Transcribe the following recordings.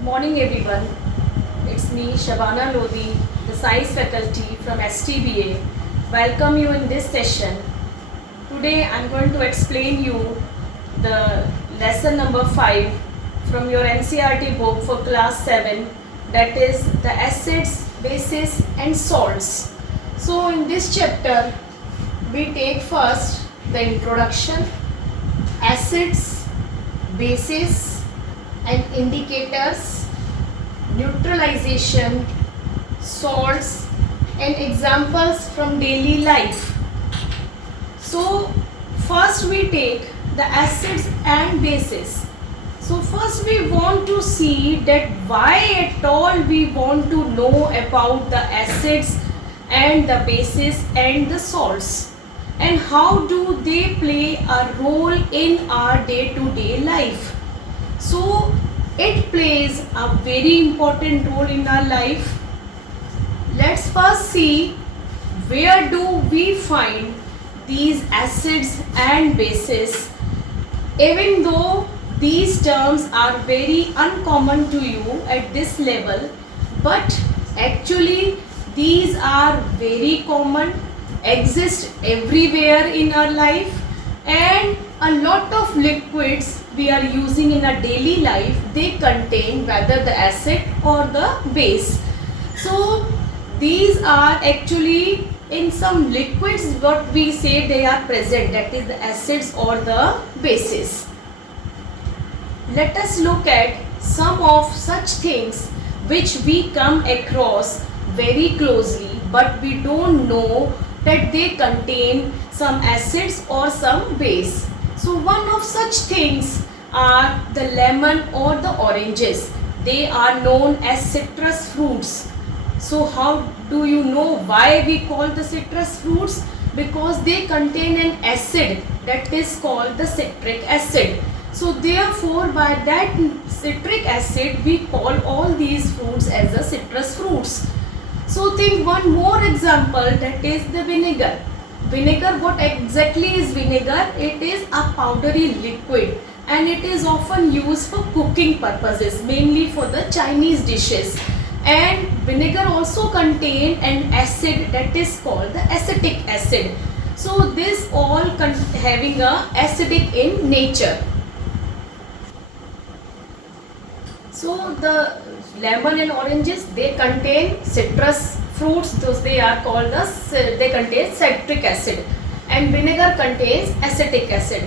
Good morning everyone. It's me Shabana Lodi, the science faculty from STBA. Welcome you in this session. Today I'm going to explain you the lesson number 5 from your NCERT book for class 7, that is the acids, bases and salts. So in this chapter we take first the introduction, acids, bases and indicators, neutralization, salts and examples from daily life. So first we take the acids and bases. So first we want to see that why at all we want to know about the acids and the bases and the salts, and how do they play a role in our day-to-day life. So it plays a very important role in our life. Let's first see where do we find these acids and bases. Even though these terms are very uncommon to you at this level, but actually these are very common, exist everywhere in our life, and a lot of liquids we are using in our daily life, they contain whether the acid or the base. So these are actually in some liquids what we say they are present, that is the acids or the bases. Let us look at some of such things which we come across very closely, but we don't know that they contain some acids or some base. So one of such things are the lemon or the oranges. They are known as citrus fruits. So how do you know why we call the citrus fruits? Because they contain an acid that is called the citric acid. So therefore by that citric acid we call all these fruits as the citrus fruits. So think one more example, that is the vinegar. Vinegar, what exactly is vinegar? It is a powdery liquid and it is often used for cooking purposes, mainly for the Chinese dishes. And vinegar also contain an acid that is called the acetic acid. So this all having a acidic in nature. So the lemon and oranges, they contain citrus fruits, those they are called they contain citric acid, and vinegar contains acetic acid.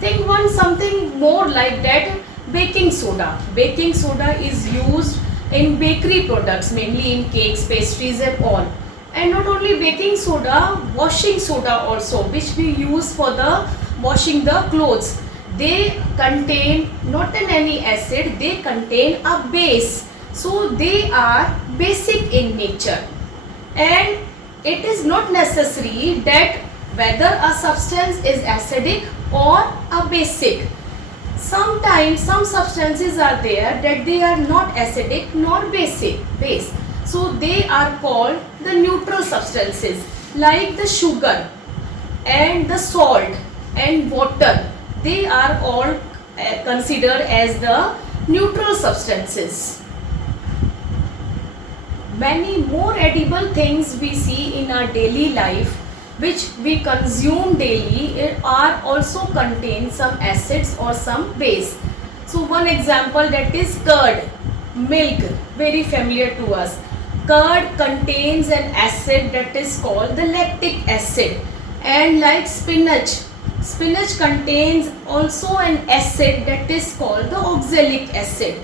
Think one something more like that, baking soda. Baking soda is used in bakery products, mainly in cakes, pastries and all. And not only baking soda, washing soda also, which we use for the washing the clothes. They contain not any acid, they contain a base. So they are basic in nature. And it is not necessary that whether a substance is acidic or a basic. Sometimes some substances are there that they are not acidic nor base. So they are called the neutral substances, like the sugar and the salt and water. They are all considered as the neutral substances. Many more edible things we see in our daily life which we consume daily are also contain some acids or some base. So one example, that is curd, milk, very familiar to us. Curd contains an acid that is called the lactic acid, and like spinach contains also an acid that is called the oxalic acid.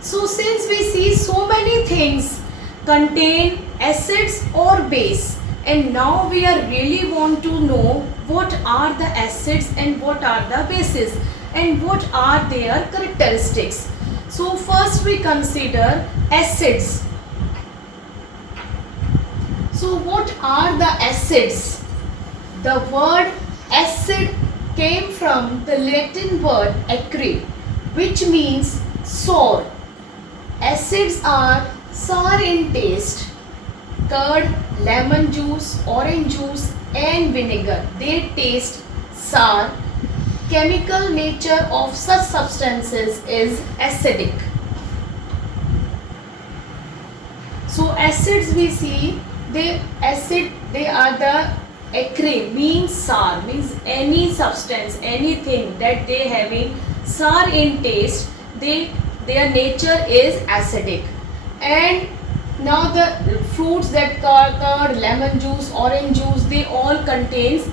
So since we see so many things contain acids or base, and now we are really want to know what are the acids and what are the bases and what are their characteristics. So first we consider acids. So what are the acids? The word acid came from the Latin word acre, which means sour. Acids are sour in taste. Curd, lemon juice, orange juice and vinegar, they taste sour. Chemical nature of such substances is acidic. So acids we see, they are the acre, means sour, means any substance, anything that they having sour in taste, their nature is acidic. And now the fruits that curd, lemon juice, orange juice, they all contains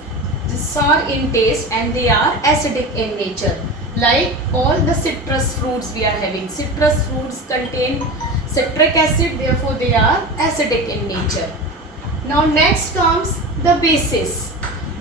sour in taste and they are acidic in nature. Like all the citrus fruits we are having, citrus fruits contain citric acid, therefore they are acidic in nature. Now next comes the bases.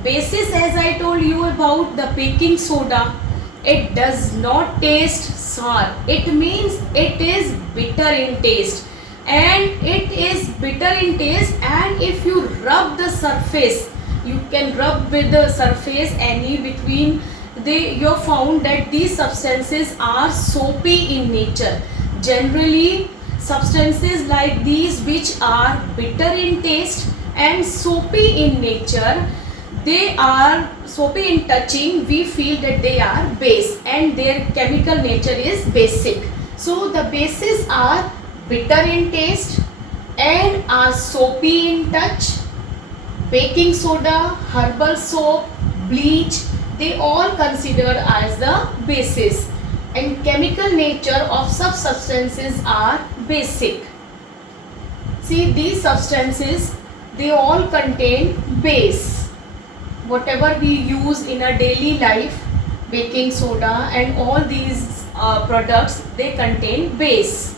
Bases, as I told you about the baking soda, it does not taste sour. It means it is bitter in taste. And it is bitter in taste, and if you rub the surface, you can rub with the surface any between, you found that these substances are soapy in nature. Generally, substances like these which are bitter in taste and soapy in nature, they are soapy in touching, we feel that they are base and their chemical nature is basic. So the bases are bitter in taste and are soapy in touch. Baking soda, herbal soap, bleach, they all considered as the bases, and chemical nature of such substances are basic. See, these substances, they all contain base. Whatever we use in our daily life, baking soda and all these products, they contain base.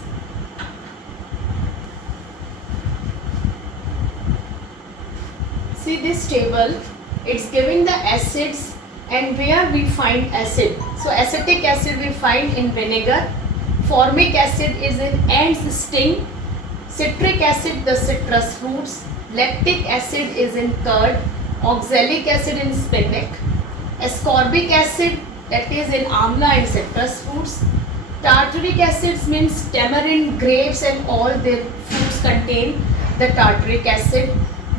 See this table, it's giving the acids and where we find acid. So acetic acid we find in vinegar, formic acid is in ant's sting, citric acid the citrus fruits, lactic acid is in curd, oxalic acid in spinach, ascorbic acid that is in amla and citrus fruits, tartaric acids means tamarind, grapes and all their fruits contain the tartaric acid.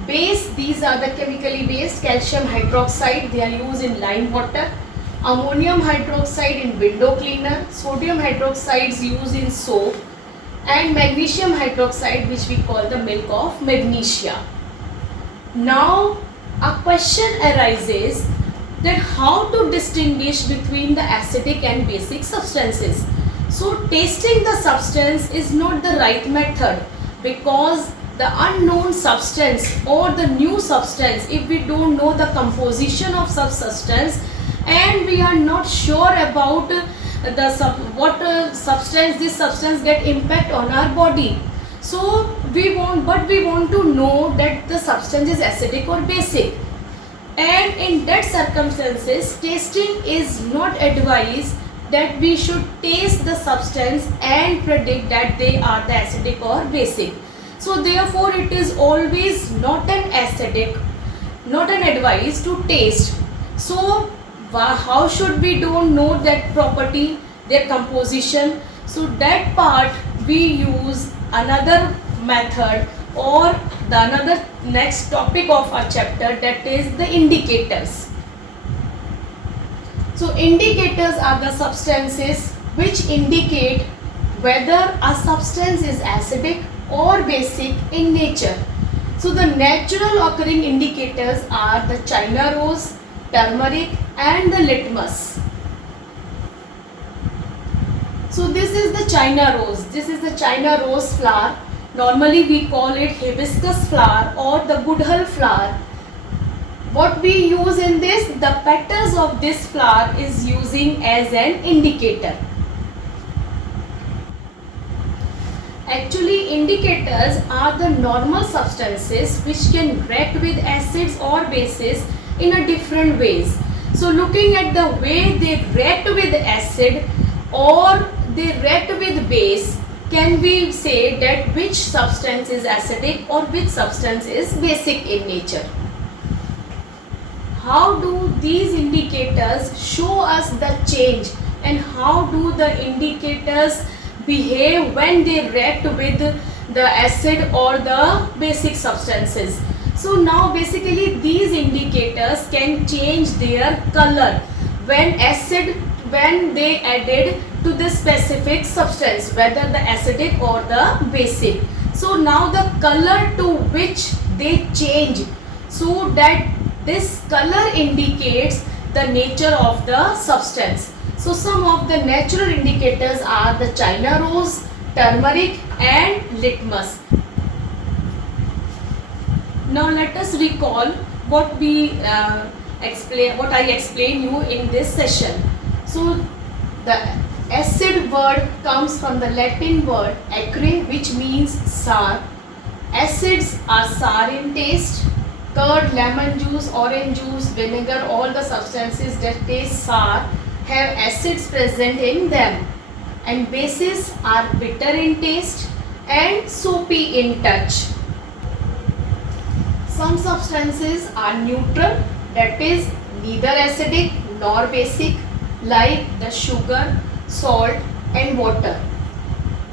Base, these are the chemically based, calcium hydroxide, they are used in lime water, ammonium hydroxide in window cleaner, sodium hydroxide is used in soap, and magnesium hydroxide which we call the milk of magnesia. Now a question arises that how to distinguish between the acidic and basic substances. So tasting the substance is not the right method, because the unknown substance or the new substance, if we don't know the composition of such substance and we are not sure about what substance this substance get impact on our body, so we want to know that the substance is acidic or basic, and in that circumstances tasting is not advised, that we should taste the substance and predict that they are the acidic or basic. So therefore it is always not an advice to taste. So how should we don't know that property, their composition? So that part we use another method or the another next topic of our chapter, that is the indicators. So indicators are the substances which indicate whether a substance is acidic or basic in nature. So the natural occurring indicators are the China rose, turmeric and the litmus. So this is the China rose. This is the China rose flower. Normally we call it hibiscus flower or the Gudhal flower. What we use in this, the petals of this flower is using as an indicator. Actually, indicators are the normal substances which can react with acids or bases in a different ways. So looking at the way they react with acid or they react with base, can we say that which substance is acidic or which substance is basic in nature? How do these indicators show us the change, and how do the indicators behave when they react with the acid or the basic substances? So now basically these indicators can change their color when they added to the specific substance, whether the acidic or the basic. So now the color to which they change, so that this color indicates the nature of the substance. So some of the natural indicators are the China rose, turmeric and litmus. Now let us recall what I explained you in this session. So the acid word comes from the Latin word acre, which means sour. Acids are sour in taste. Curd, lemon juice, orange juice, vinegar, all the substances that taste sour have acids present in them. And bases are bitter in taste and soapy in touch. Some substances are neutral, that is neither acidic nor basic, like the sugar, salt and water.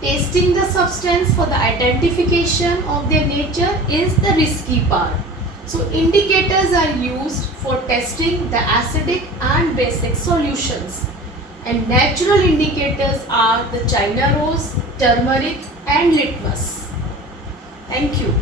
Tasting the substance for the identification of their nature is the risky part. So indicators are used for testing the acidic and basic solutions. And natural indicators are the China rose, turmeric and litmus. Thank you.